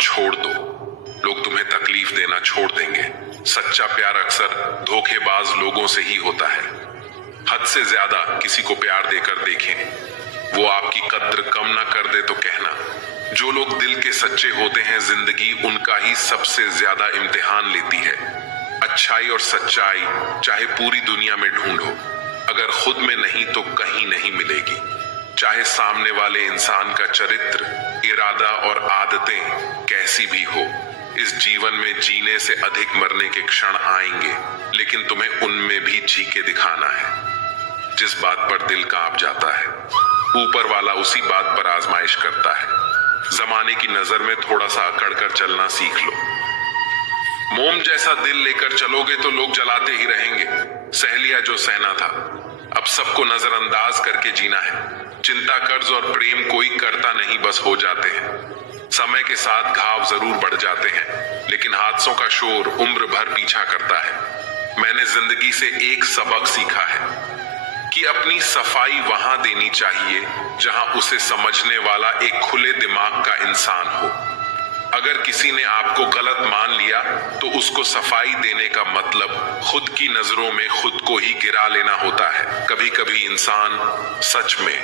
छोड़ दो। लोग तुम्हें तकलीफ देना छोड़ देंगे। सच्चा प्यार अक्सर धोखेबाज लोगों से ही होता है। हद से ज्यादा किसी को प्यार देकर देखें, वो आपकी कद्र कम ना कर दे तो कहना। जो लोग दिल के सच्चे होते हैं, जिंदगी उनका ही सबसे ज्यादा इम्तिहान लेती है। अच्छाई और सच्चाई चाहे पूरी दुनिया में ढूंढो, अगर खुद में नहीं तो कहीं नहीं मिलेगी। चाहे सामने वाले इंसान का चरित्र, इरादा और आदतें कैसी भी हो, इस जीवन में जीने से अधिक मरने के क्षण आएंगे, लेकिन तुम्हें उनमें भी जी के दिखाना है। जिस बात पर दिल कांप जाता है, ऊपर वाला उसी बात पर आजमाइश करता है। जमाने की नजर में थोड़ा सा अकड़ कर चलना सीख लो। मोम जैसा दिल लेकर चलोगे तो लोग जलाते ही रहेंगे। सह लिया जो सहना था, अब सबको नजरअंदाज करके जीना है। चिंता, कर्ज और प्रेम कोई करता नहीं, बस हो जाते हैं। समय के साथ घाव जरूर बढ़ जाते हैं, लेकिन हादसों का शोर उम्र भर पीछा करता है। मैंने जिंदगी से एक सबक सीखा है कि अपनी सफाई वहां देनी चाहिए जहां उसे समझने वाला एक खुले दिमाग का इंसान हो। अगर किसी ने आपको गलत मान लिया तो उसको सफाई देने का मतलब खुद की नजरों में खुद को ही गिरा लेना होता है। कभी कभी इंसान सच में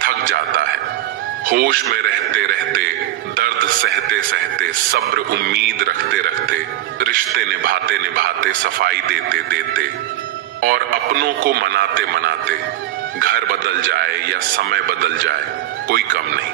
थक जाता है। होश में रहते रहते, दर्द सहते सहते, सब्र उम्मीद रखते रखते, रिश्ते निभाते निभाते, सफाई देते देते और अपनों को मनाते मनाते घर बदल जाए या समय बदल जाए, कोई कम नहीं।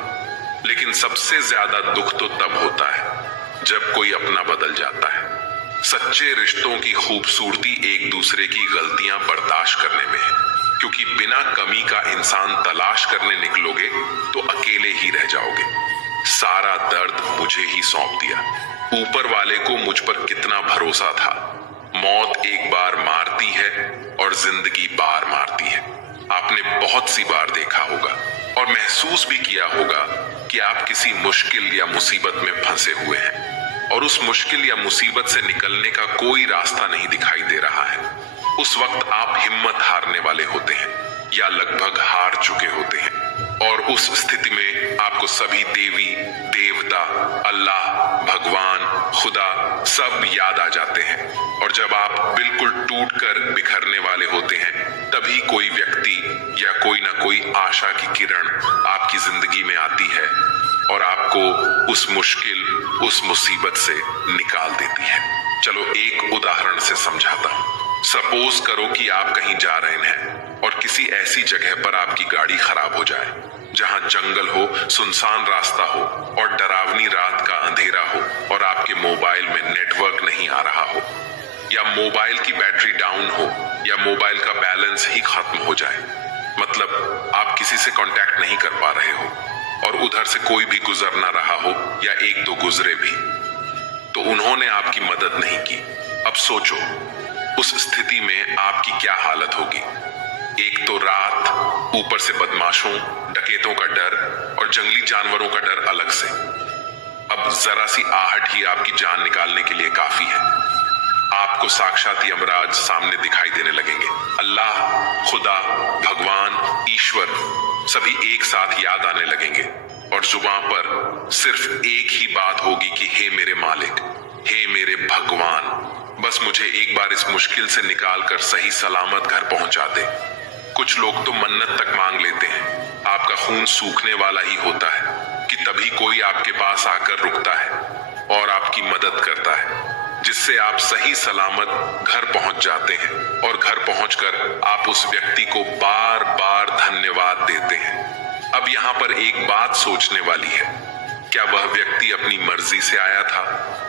लेकिन सबसे ज्यादा दुख तो तब होता है जब कोई अपना बदल जाता है। सच्चे रिश्तों की खूबसूरती एक दूसरे की गलतियां बर्दाश्त करने में है, क्योंकि बिना कमी का इंसान तलाश करने निकलोगे तो अकेले ही रह जाओगे। सारा दर्द मुझे ही सौंप दिया। ऊपर वाले को मुझ पर कितना भरोसा था। मौत एक बार मारती है और जिंदगी बार मारती है। आपने बहुत सी बार देखा होगा और महसूस भी किया होगा कि आप किसी मुश्किल या मुसीबत में फंसे हुए हैं और उस मुश्किल या मुसीबत से निकलने का कोई रास्ता नहीं दिखाई दे रहा है। उस वक्त आप हिम्मत हारने वाले होते हैं या लगभग हार चुके होते हैं, और उस स्थिति में आपको सभी देवी देवता, अल्लाह, भगवान, खुदा सब याद आ जाते हैं। और जब आप बिल्कुल टूटकर बिखरने वाले होते हैं, तभी कोई व्यक्ति या कोई ना कोई आशा की किरण आपकी जिंदगी में आती है और आपको उस मुश्किल, उस मुसीबत से निकाल देती है। चलो एक उदाहरण से समझाता हूं। सपोज करो कि आप कहीं जा रहे हैं और किसी ऐसी जगह पर आपकी गाड़ी खराब हो जाए जहां जंगल हो, सुनसान रास्ता हो और डरावनी रात का अंधेरा हो और आपके मोबाइल में नेटवर्क नहीं आ रहा हो, या मोबाइल की बैटरी डाउन हो, या मोबाइल का बैलेंस ही खत्म हो जाए। मतलब आप किसी से कांटेक्ट नहीं कर पा रहे हो और उधर से कोई भी गुजर ना रहा हो या एक दो गुजरे भी, तो उन्होंने आपकी मदद नहीं की। अब सोचो उस स्थिति में आपकी क्या हालत होगी। एक तो रात, ऊपर से बदमाशों, डकैतों का डर और जंगली जानवरों का डर अलग से। अब जरा सी आहट ही आपकी जान निकालने के लिए काफी है। आपको साक्षात यमराज सामने दिखाई देने लगेंगे। अल्लाह, खुदा, भगवान, ईश्वर सभी एक साथ याद आने लगेंगे और जुबान पर सिर्फ एक ही बात होगी कि हे मेरे मालिक, हे मेरे भगवान, बस मुझे एक बार इस मुश्किल से निकाल कर सही सलामत घर पहुंचा दे। कुछ लोग तो मन्नत तक मांग लेते हैं। आपका खून सूखने वाला ही होता है कि तभी कोई आपके पास आकर रुकता है और आपकी मदद करता है, जिससे आप सही सलामत घर पहुंच जाते हैं और घर पहुंचकर आप उस व्यक्ति को बार बार धन्यवाद देते हैं। अब यहाँ पर एक बात सोचने वाली है, क्या वह व्यक्ति अपनी मर्जी से आया था?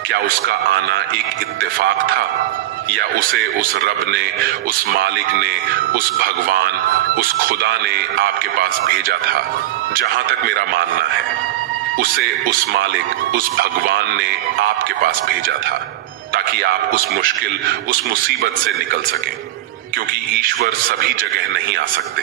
क्या उसका आना एक इत्तेफाक था, या उसे उस रब ने, उस मालिक ने, उस भगवान, उस खुदा ने आपके पास भेजा था? जहां तक मेरा मानना है, उसे उस मालिक, उस भगवान ने आपके पास भेजा था ताकि आप उस मुश्किल, उस मुसीबत से निकल सकें। क्योंकि ईश्वर सभी जगह नहीं आ सकते,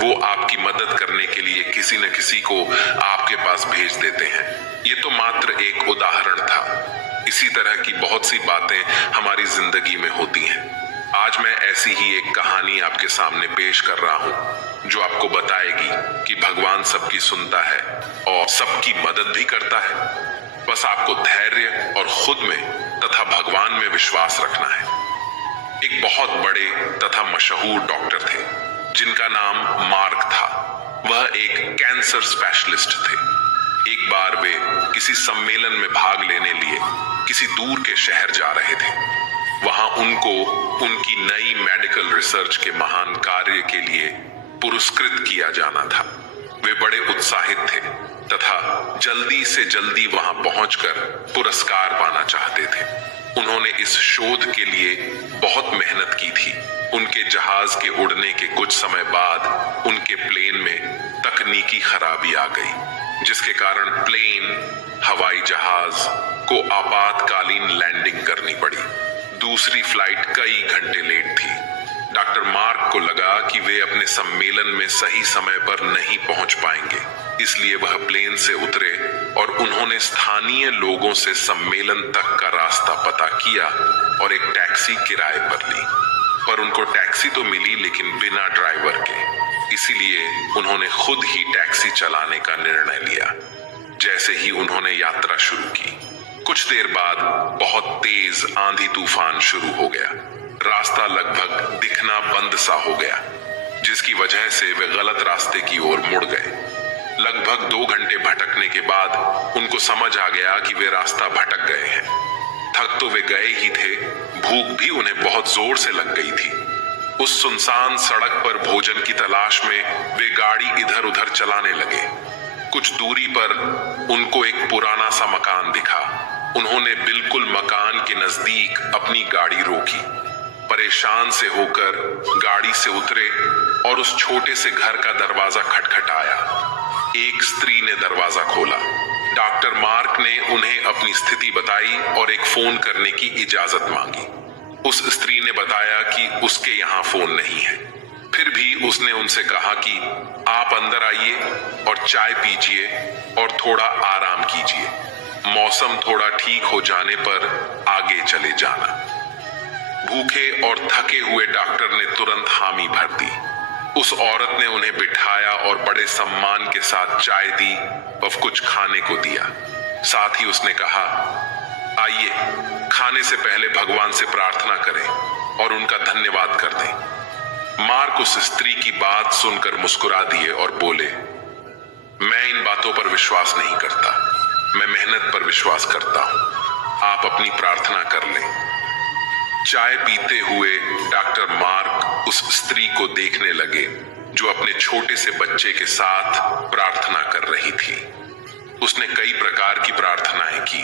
वो आपकी मदद करने के लिए किसी न किसी को आपके पास भेज देते हैं। ये तो मात्र एक उदाहरण था। इसी तरह की बहुत सी बातें हमारी जिंदगी में होती हैं। आज मैं ऐसी ही एक कहानी आपके सामने पेश कर रहा हूं। जो आपको बताएगी कि भगवान सबकी सुनता है और सबकी मदद भी करता है। बस आपको धैर्य और खुद में तथा भगवान में विश्वास रखना है। एक बहुत बड़े तथा मशहूर डॉक्टर थे जिनका नाम मार्क था। वह एक कैंसर स्पेशलिस्ट थे। एक बार वे किसी सम्मेलन में भाग लेने लिए किसी दूर के शहर जा रहे थे। वहां उनको उनकी नई मेडिकल रिसर्च के महान कार्य के लिए पुरस्कृत किया जाना था। वे बड़े उत्साहित थे तथा जल्दी से जल्दी वहां पहुंचकर पुरस्कार पाना चाहते थे। उन्होंने इस शोध के लिए बहुत मेहनत की थी। उनके जहाज के उड़ने के कुछ समय बाद उनके प्लेन में तकनीकी खराबी आ गई, जिसके कारण प्लेन हवाई जहाज को आपातकालीन लैंडिंग करनी पड़ी। दूसरी फ्लाइट कई घंटे लेट थी। डॉक्टर मार्क को लगा कि वे अपने सम्मेलन में सही समय पर नहीं पहुंच पाएंगे, इसलिए वह प्लेन से उतरे और उन्होंने स्थानीय लोगों से सम्मेलन तक का रास्ता पता किया और एक टैक्सी किराए पर ली। पर उनको टैक्सी तो मिली, लेकिन बिना ड्राइवर के। इसीलिए उन्होंने खुद ही टैक्सी चलाने का निर्णय लिया। जैसे ही उन्होंने यात्रा शुरू की, कुछ देर बाद बहुत तेज आंधी तूफान शुरू हो गया। रास्ता लगभग दिखना बंद सा हो गया, जिसकी वजह से वे गलत रास्ते की ओर मुड़ गए। लगभग 2 घंटे भटकने के बाद उनको समझ आ गया कि वे रास्ता भटक गए हैं। थक तो वे गए ही थे, भूख भी उन्हें बहुत जोर से लग गई थी। उस सुनसान सड़क पर भोजन की तलाश में वे गाड़ी इधर उधर चलाने लगे। कुछ दूरी पर उनको एक पुराना सा मकान दिखा। उन्होंने बिल्कुल मकान के नजदीक अपनी गाड़ी रोकी। परेशान से होकर गाड़ी से उतरे और उस छोटे से घर का दरवाजा खटखटाया। एक स्त्री ने दरवाजा खोला। डॉक्टर मार्क ने उन्हें अपनी स्थिति बताई और एक फोन करने की इजाजत मांगी। उस स्त्री ने बताया कि उसके यहाँ फोन नहीं है। फिर भी उसने उनसे कहा कि आप अंदर आइए और चाय पीजिए और थोड़ा आराम कीजिए। मौसम थोड़ा ठीक हो जाने पर आगे चले जाना। भूखे और थके हुए डॉक्टर ने तुरंत हामी भर दी। उस औरत ने उन्हें बिठाया और बड़े सम्मान के साथ चाय दी और कुछ खाने को दिया। साथ ही उसने कहा, आइए खाने से पहले भगवान से प्रार्थना करें और उनका धन्यवाद कर दें। मार्क उस स्त्री की बात सुनकर मुस्कुरा दिए और बोले, मैं इन बातों पर विश्वास नहीं करता, मैं मेहनत पर विश्वास करता हूं। आप अपनी प्रार्थना कर लें। चाय पीते हुए डॉक्टर मार्क उस स्त्री को देखने लगे जो अपने छोटे से बच्चे के साथ प्रार्थना कर रही थी। उसने कई प्रकार की प्रार्थनाएं की।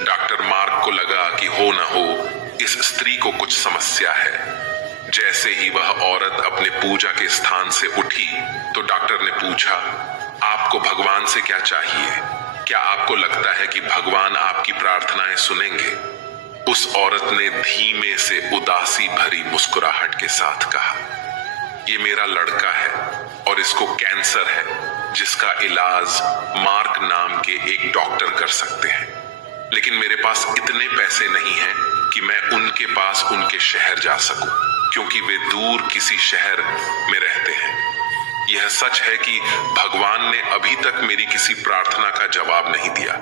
डॉक्टर मार्क को लगा कि हो न हो इस स्त्री को कुछ समस्या है। जैसे ही वह औरत अपने पूजा के स्थान से उठी तो डॉक्टर ने पूछा, आपको भगवान से क्या चाहिए? क्या आपको लगता है कि भगवान आपकी प्रार्थनाएं सुनेंगे? उस औरत ने धीमे से उदासी भरी मुस्कुराहट के साथ कहा, ये मेरा लड़का है और इसको कैंसर है, जिसका इलाज मार्क नाम के एक डॉक्टर कर सकते हैं। लेकिन मेरे पास इतने पैसे नहीं हैं कि मैं उनके पास उनके शहर जा सकूं, क्योंकि वे दूर किसी शहर में रहते हैं। यह सच है कि भगवान ने अभी तक मेरी किसी प्रार्थना का जवाब नहीं दिया,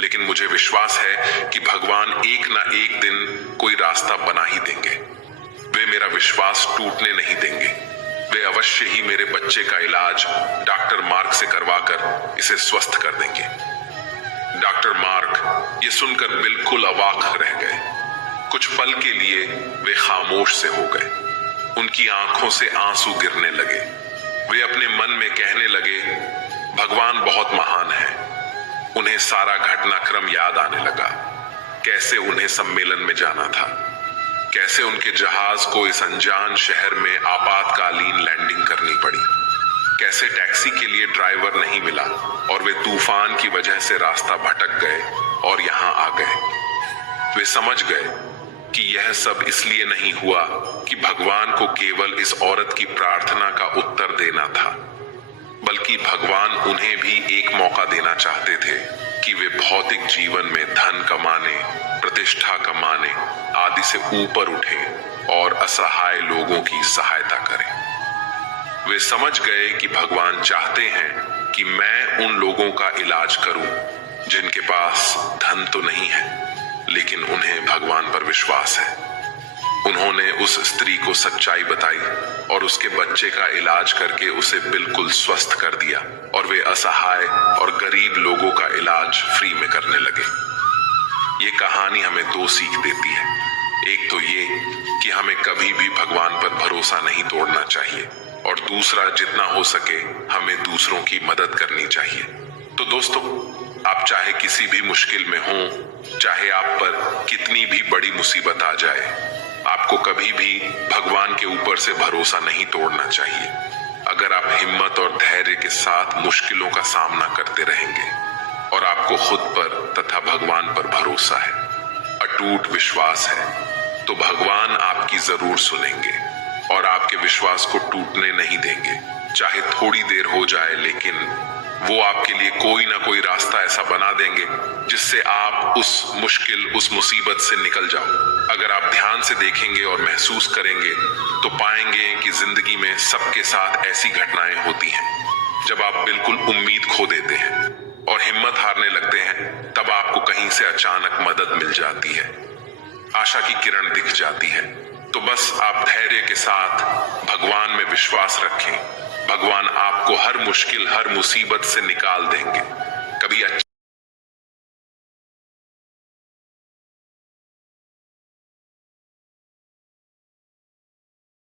लेकिन मुझे विश्वास है कि भगवान एक ना एक दिन कोई रास्ता बना ही देंगे। वे मेरा विश्वास टूटने नहीं देंगे। वे अवश्य ही मेरे बच्चे का इलाज डॉक्टर मार्क से करवाकर इसे स्वस्थ कर देंगे। डॉक्टर मार्क ये सुनकर बिल्कुल अवाक रह गए। कुछ पल के लिए वे खामोश से हो गए। उनकी आंखों से आंसू गिरने लगे। वे अपने मन में कहने लगे, भगवान बहुत महान है। उन्हें सारा घटनाक्रम याद आने लगा। कैसे उन्हें सम्मेलन में जाना था, कैसे उनके जहाज को इस अनजान शहर में आपातकालीन लैंडिंग करनी पड़ी, कैसे टैक्सी के लिए ड्राइवर नहीं मिला और वे तूफान की वजह से रास्ता भटक गए और यहाँ आ गए। वे समझ गए कि यह सब इसलिए नहीं हुआ कि भगवान को केवल इस औरत की प्रार्थना का उत्तर देना था, बल्कि भगवान उन्हें भी एक मौका देना चाहते थे कि वे भौतिक जीवन में धन कमाने, प्रतिष्ठा कमाने आदि से ऊपर उठें और असहाय लोगों की सहायता करें। वे समझ गए कि भगवान चाहते हैं कि मैं उन लोगों का इलाज करूं जिनके पास धन तो नहीं है लेकिन उन्हें भगवान पर विश्वास है। उन्होंने उस स्त्री को सच्चाई बताई और उसके बच्चे का इलाज करके उसे बिल्कुल स्वस्थ कर दिया और वे असहाय और गरीब लोगों का इलाज फ्री में करने लगे। ये कहानी हमें दो सीख देती है। एक तो ये कि हमें कभी भी भगवान पर भरोसा नहीं तोड़ना चाहिए और दूसरा, जितना हो सके हमें दूसरों की मदद करनी चाहिए। तो दोस्तों, आप चाहे किसी भी मुश्किल में हो, चाहे आप पर कितनी भी बड़ी मुसीबत आ जाए, आपको कभी भी भगवान के ऊपर से भरोसा नहीं तोड़ना चाहिए। अगर आप हिम्मत और धैर्य के साथ मुश्किलों का सामना करते रहेंगे और आपको खुद पर तथा भगवान पर भरोसा है, अटूट विश्वास है, तो भगवान आपकी जरूर सुनेंगे और आपके विश्वास को टूटने नहीं देंगे। चाहे थोड़ी देर हो जाए, लेकिन वो आपके लिए कोई ना कोई रास्ता ऐसा बना देंगे जिससे आप उस मुश्किल, उस मुसीबत से निकल जाओ। अगर आप ध्यान से देखेंगे और महसूस करेंगे तो पाएंगे कि जिंदगी में सबके साथ ऐसी घटनाएं होती हैं जब आप बिल्कुल उम्मीद खो देते हैं और हिम्मत हारने लगते हैं, तब आपको कहीं से अचानक मदद मिल जाती है, आशा की किरण दिख जाती है। तो बस आप धैर्य के साथ भगवान में विश्वास रखें। भगवान आपको हर मुश्किल, हर मुसीबत से निकाल देंगे। कभी